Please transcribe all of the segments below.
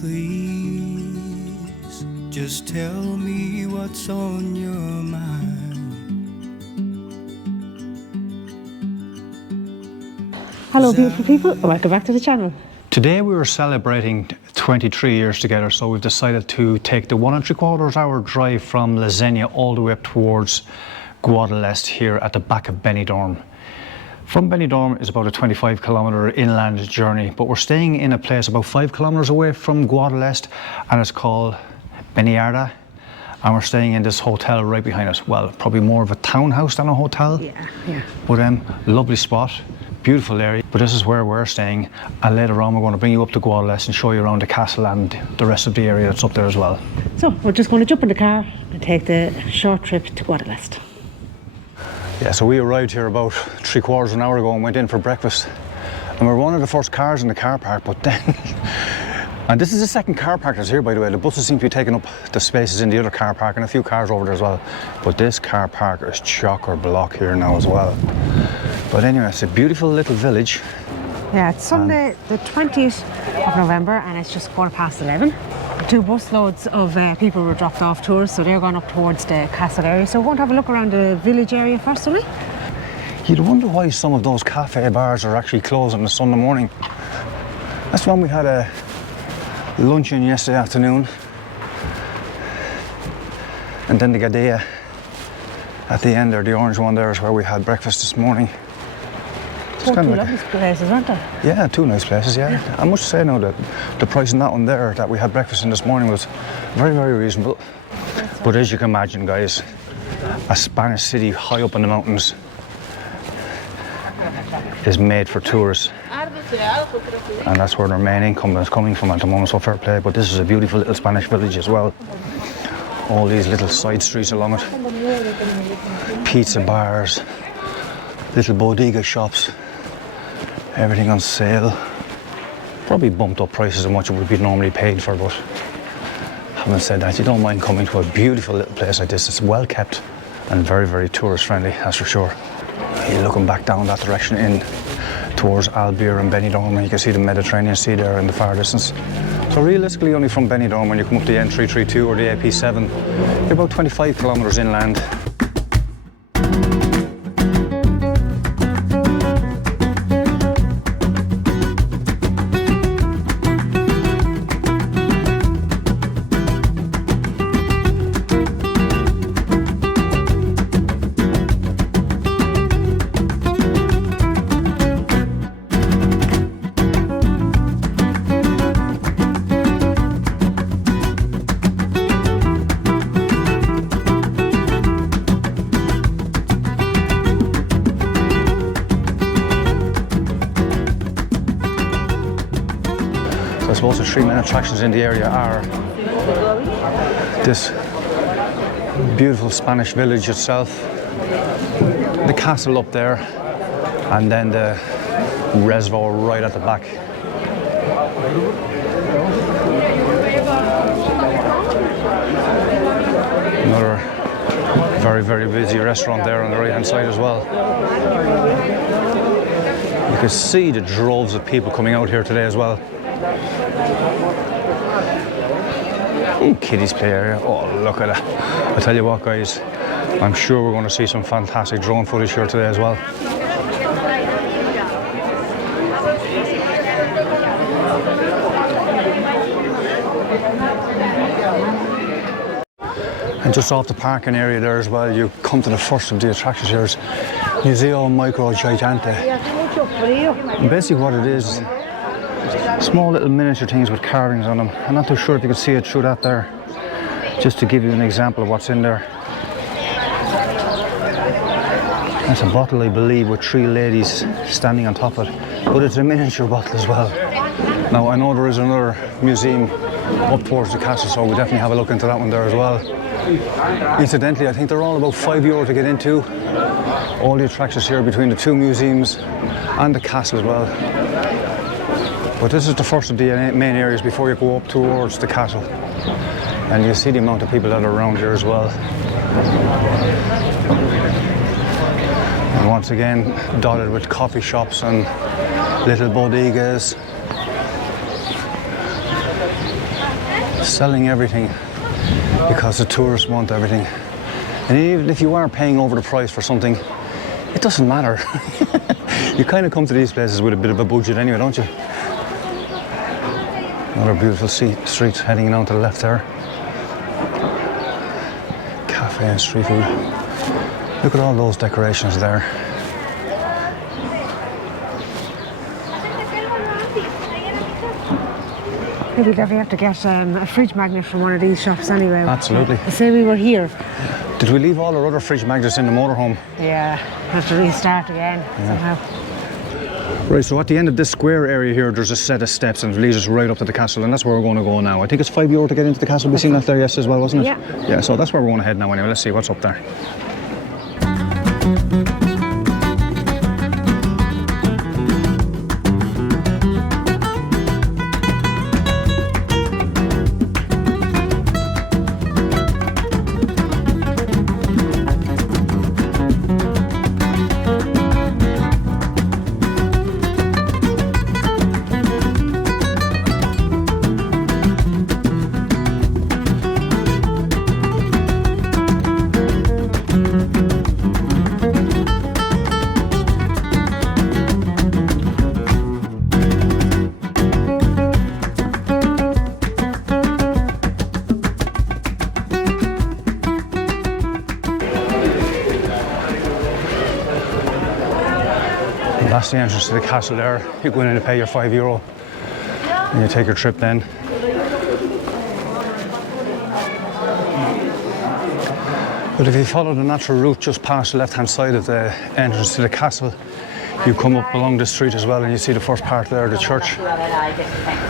please just tell me what's on your mind. Hello beautiful people, welcome back to the channel. Today we were celebrating 23 years together, so we've decided to take the 1 3/4 hour drive from La Zenia all the way up towards Guadalest here at the back of Benidorm. From Benidorm is about a 25-kilometre inland journey, but we're staying in a place about 5 kilometres away from Guadalest, and it's called Benidorm, and we're staying in this hotel right behind us. Well, probably more of a townhouse than a hotel. Yeah. But lovely spot, beautiful area. But this is where we're staying, and later on we're going to bring you up to Guadalest and show you around the castle and the rest of the area that's up there as well. So we're just going to jump in the car and take the short trip to Guadalest. Yeah, so we arrived here about 3/4 an hour ago and went in for breakfast. And we're one of the first cars in the car park, but then... and this is the second car park that's here, by the way. The buses seem to be taking up the spaces in the other car park and a few cars over there as well. But this car park is chock-a-block here now as well. But anyway, it's a beautiful little village. Yeah, it's Sunday the 20th of November and it's just 11:15. 2 busloads of people were dropped off tours, so they're going up towards the castle area. So we're going to have a look around the village area first, will we? You'd wonder why some of those cafe bars are actually closed on a Sunday morning. That's when we had a luncheon yesterday afternoon. And then the Gadea at the end there, the orange one there, is where we had breakfast this morning. Two lovely places, aren't they? Yeah, 2 nice places, yeah. I must say now that the price in that one there that we had breakfast in this morning was very, very reasonable. But as you can imagine, guys, a Spanish city high up in the mountains is made for tourists. And that's where their main income is coming from at the moment, so fair play. But this is a beautiful little Spanish village as well. All these little side streets along it. Pizza bars, little bodega shops. Everything on sale. Probably bumped up prices of what you would be normally paid for, but having said that, you don't mind coming to a beautiful little place like this. It's well kept and very, very tourist friendly, that's for sure. You're looking back down that direction in towards Albier and Benidorm, and you can see the Mediterranean Sea there in the far distance. So realistically, only from Benidorm, when you come up the N332 or the AP7, you're about 25 kilometres inland. So I suppose the 3 main attractions in the area are this beautiful Spanish village itself, the castle up there, and then the reservoir right at the back. Another very, very busy restaurant there on the right hand side as well. You can see the droves of people coming out here today as well. Kiddies play area. Oh, look at that. I tell you what, guys, I'm sure we're going to see some fantastic drone footage here today as well. And just off the parking area there as well, you come to the first of the attractions here, is Museo Micro Gigante. And basically what it is, small little miniature things with carvings on them. I'm not too sure if you can see it through that there, just to give you an example of what's in there. That's a bottle, I believe, with 3 ladies standing on top of it, but it's a miniature bottle as well. Now, I know there is another museum up towards the castle, so we'll definitely have a look into that one there as well. Incidentally, I think they're all about €5 to get into. All the attractions here between the 2 museums and the castle as well. But this is the first of the main areas before you go up towards the castle. And you see the amount of people that are around here as well. And once again, dotted with coffee shops and little bodegas. selling everything because the tourists want everything. And even if you are paying over the price for something, it doesn't matter. You kind of come to these places with a bit of a budget anyway, don't you? Another beautiful street heading down to the left there. Cafe and street food. Look at all those decorations there. Maybe we'd definitely have to get a fridge magnet from one of these shops anyway. Absolutely. Say we were here. Did we leave all our other fridge magnets in the motorhome? Yeah, have to restart again somehow. Right, so at the end of this square area here, there's a set of steps and it leads us right up to the castle, and that's where we're going to go now. I think it's €5 to get into the castle. We've seen that there yesterday as well, wasn't it? Yeah. Yeah, so that's where we're going to head now anyway. Let's see what's up there. That's the entrance to the castle there. You go in and pay your €5 and you take your trip then. But if you follow the natural route just past the left-hand side of the entrance to the castle, you come up along the street as well and you see the first part there, the church.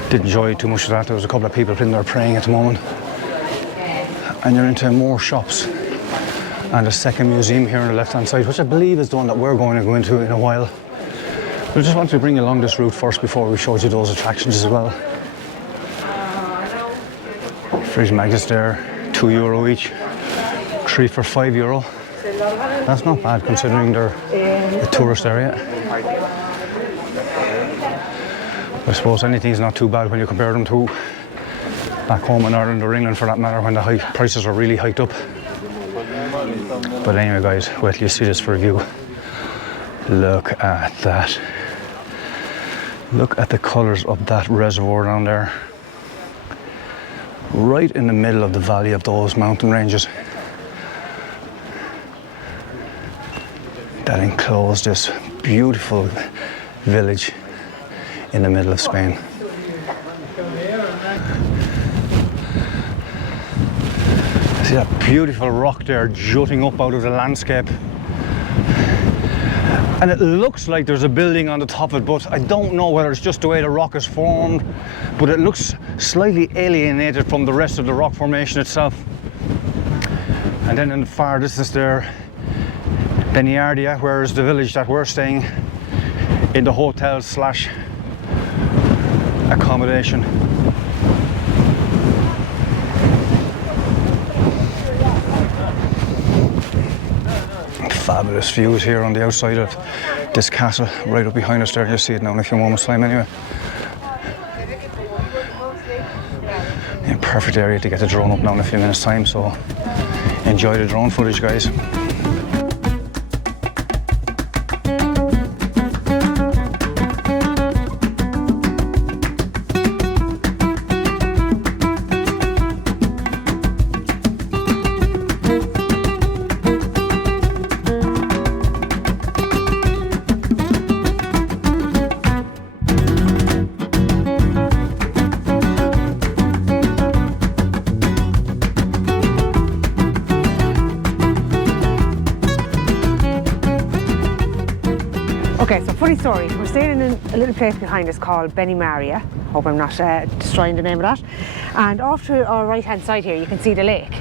Didn't enjoy too much of that. There was a couple of people in there praying at the moment. And you're into more shops. And a second museum here on the left-hand side, which I believe is the one that we're going to go into in a while. I just wanted to bring you along this route first before we showed you those attractions as well. Fridge magnets there, €2 each, 3 for €5. That's not bad considering they're a tourist area. I suppose anything's not too bad when you compare them to back home in Ireland or England for that matter, when the prices are really hiked up. But anyway guys, wait till you see this for a view. Look at that. Look at the colours of that reservoir down there. Right in the middle of the valley of those mountain ranges. That enclosed this beautiful village in the middle of Spain. See that beautiful rock there jutting up out of the landscape. And it looks like there's a building on the top of it, but I don't know whether it's just the way the rock is formed, but it looks slightly alienated from the rest of the rock formation itself. And then in the far distance there, Benidorm, where is the village that we're staying in the hotel slash accommodation. Fabulous views here on the outside of this castle, right up behind us there. You'll see it now in a few moments' time anyway. Yeah, perfect area to get the drone up now in a few minutes' time, so enjoy the drone footage, guys. Okay, so funny story. We're staying in a little place behind us called Benidorm. Hope I'm not destroying the name of that. And off to our right-hand side here, you can see the lake.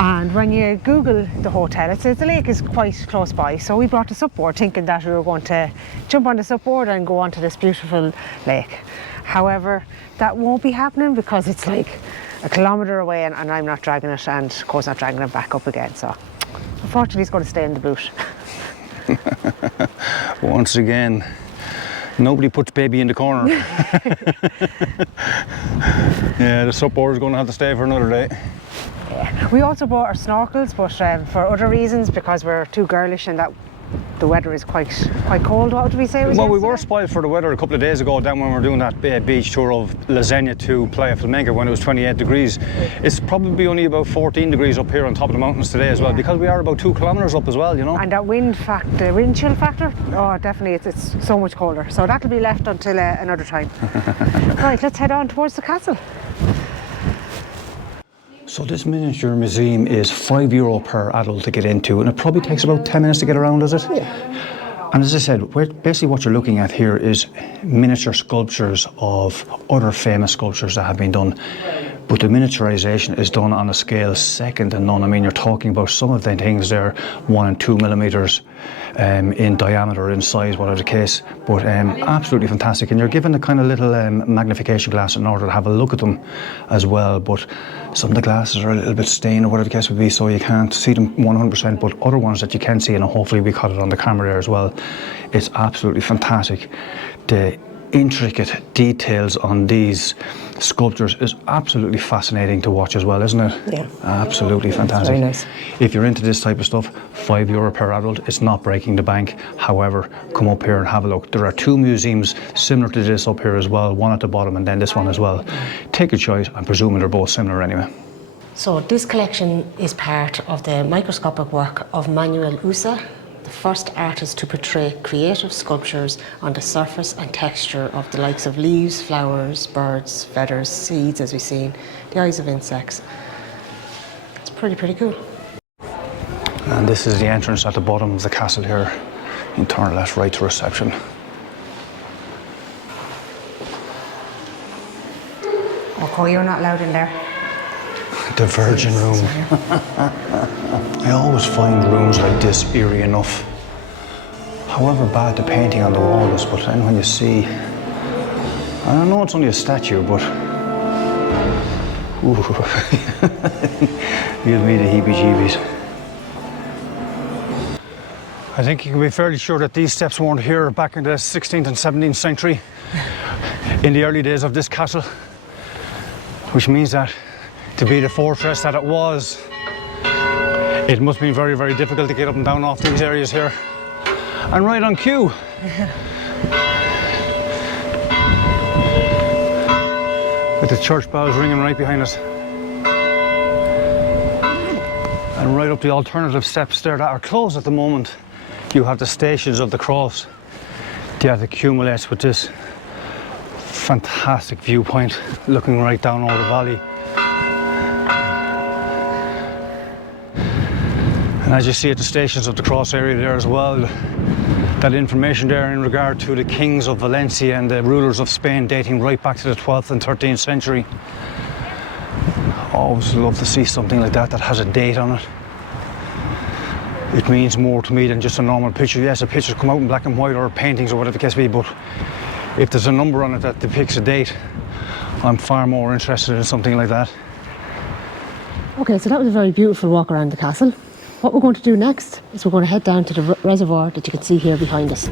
And when you Google the hotel, it says the lake is quite close by. So we brought the supboard thinking that we were going to jump on the supboard and go onto this beautiful lake. However, that won't be happening because it's like a kilometre away and I'm not dragging it, and of course not dragging it back up again. So unfortunately it's going to stay in the boot. Once again, Nobody puts baby in the corner. Yeah, the supboard is going to have to stay for another day. Yeah. We also bought our snorkels, but for other reasons, because we're too girlish and that the weather is quite cold. What would we say it was Well, we yesterday? were spoiled for the weather a couple of days ago down when we were doing that beach tour of Lasagna to Playa Flamenca when it was 28 degrees. It's probably only about 14 degrees up here on top of the mountains today as well, because we are about 2 kilometres up as well, you know. And that wind chill factor, oh definitely, it's so much colder. So that'll be left until another time. Right, let's head on towards the castle. So this miniature museum is €5 per adult to get into, and it probably takes about 10 minutes to get around, does it? Yeah. And as I said, basically what you're looking at here is miniature sculptures of other famous sculptures that have been done. But the miniaturization is done on a scale second to none. I mean, you're talking about some of the things there, 1 and 2 millimeters in diameter, in size, whatever the case. But absolutely fantastic. And you're given a kind of little magnification glass in order to have a look at them as well. But some of the glasses are a little bit stained or whatever the case would be, so you can't see them 100%. But other ones that you can see, and hopefully we caught it on the camera there as well, it's absolutely fantastic. The intricate details on these sculptures is absolutely fascinating to watch as well, isn't it? Yeah. Absolutely fantastic. Very nice. If you're into this type of stuff, €5 per adult, it's not breaking the bank. However, come up here and have a look. There are 2 museums similar to this up here as well, one at the bottom and then this one as well. Take a choice. I'm presuming they're both similar anyway. So this collection is part of the microscopic work of Manuel Usa, the first artist to portray creative sculptures on the surface and texture of the likes of leaves, flowers, birds, feathers, seeds, as we've seen, the eyes of insects. It's pretty cool. And this is the entrance at the bottom of the castle here. You can turn left, right to reception. Okay, you're not allowed in there. The Virgin Room. I always find rooms like this eerie enough. However bad the painting on the wall is, but then when you see, I know it's only a statue, but ooh, gives me the heebie-jeebies. I think you can be fairly sure that these steps weren't here back in the 16th and 17th century, in the early days of this castle, which means that to be the fortress that it was, it must be very, very difficult to get up and down off these areas here. And right on cue. With the church bells ringing right behind us. And right up the alternative steps there that are closed at the moment, you have the Stations of the Cross that accumulates with this fantastic viewpoint looking right down over the valley. And as you see at the Stations of the Cross area there as well, that information there in regard to the kings of Valencia and the rulers of Spain dating right back to the 12th and 13th century. Always love to see something like that that has a date on it. It means more to me than just a normal picture. Yes, the pictures come out in black and white or paintings or whatever the case may be, but if there's a number on it that depicts a date, I'm far more interested in something like that. Okay, so that was a very beautiful walk around the castle. What we're going to do next is we're going to head down to the reservoir that you can see here behind us.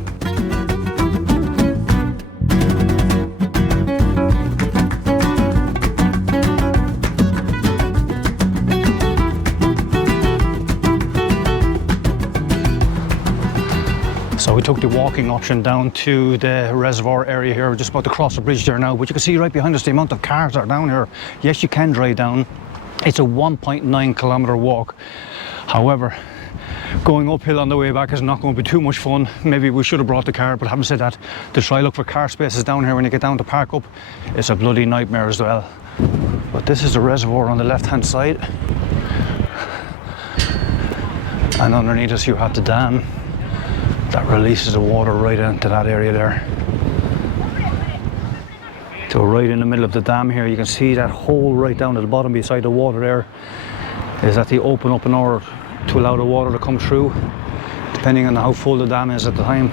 So we took the walking option down to the reservoir area here. We're just about to cross the bridge there now, but you can see right behind us the amount of cars that are down here. Yes, you can drive down. It's a 1.9 kilometre walk. However, going uphill on the way back is not going to be too much fun. Maybe we should have brought the car, but having said that, to try look for car spaces down here when you get down to park up, it's a bloody nightmare as well. But this is the reservoir on the left-hand side. And underneath us you have the dam that releases the water right into that area there. So right in the middle of the dam here, you can see that hole right down at the bottom beside the water there is that they open up in order to allow the water to come through, depending on how full the dam is at the time.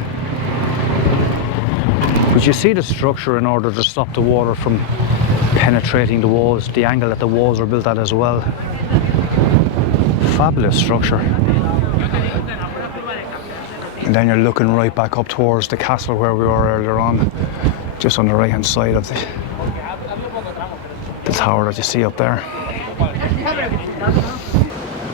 But you see the structure in order to stop the water from penetrating the walls, the angle that the walls are built at as well. Fabulous structure. And then you're looking right back up towards the castle where we were earlier on, just on the right hand side of the tower that you see up there.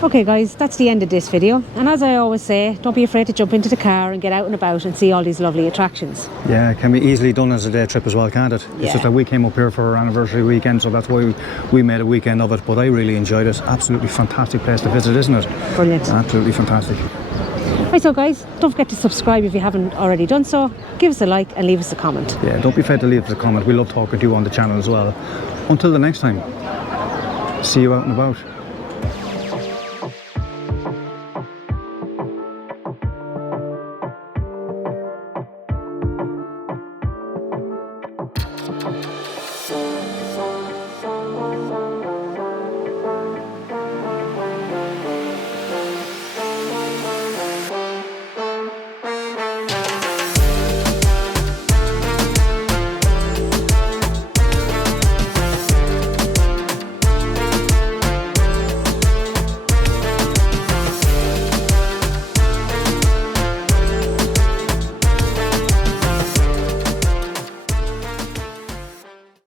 Okay guys, that's the end of this video, and as I always say, don't be afraid to jump into the car and get out and about and see all these lovely attractions. Yeah, it can be easily done as a day trip as well, can't it? It's just that we came up here for our anniversary weekend, so that's why we made a weekend of it, but I really enjoyed it. Absolutely fantastic place to visit, isn't it? Brilliant. Absolutely fantastic. Right, so guys, don't forget to subscribe if you haven't already done so. Give us a like and leave us a comment. Yeah, don't be afraid to leave us a comment. We love talking to you on the channel as well. Until the next time, see you out and about.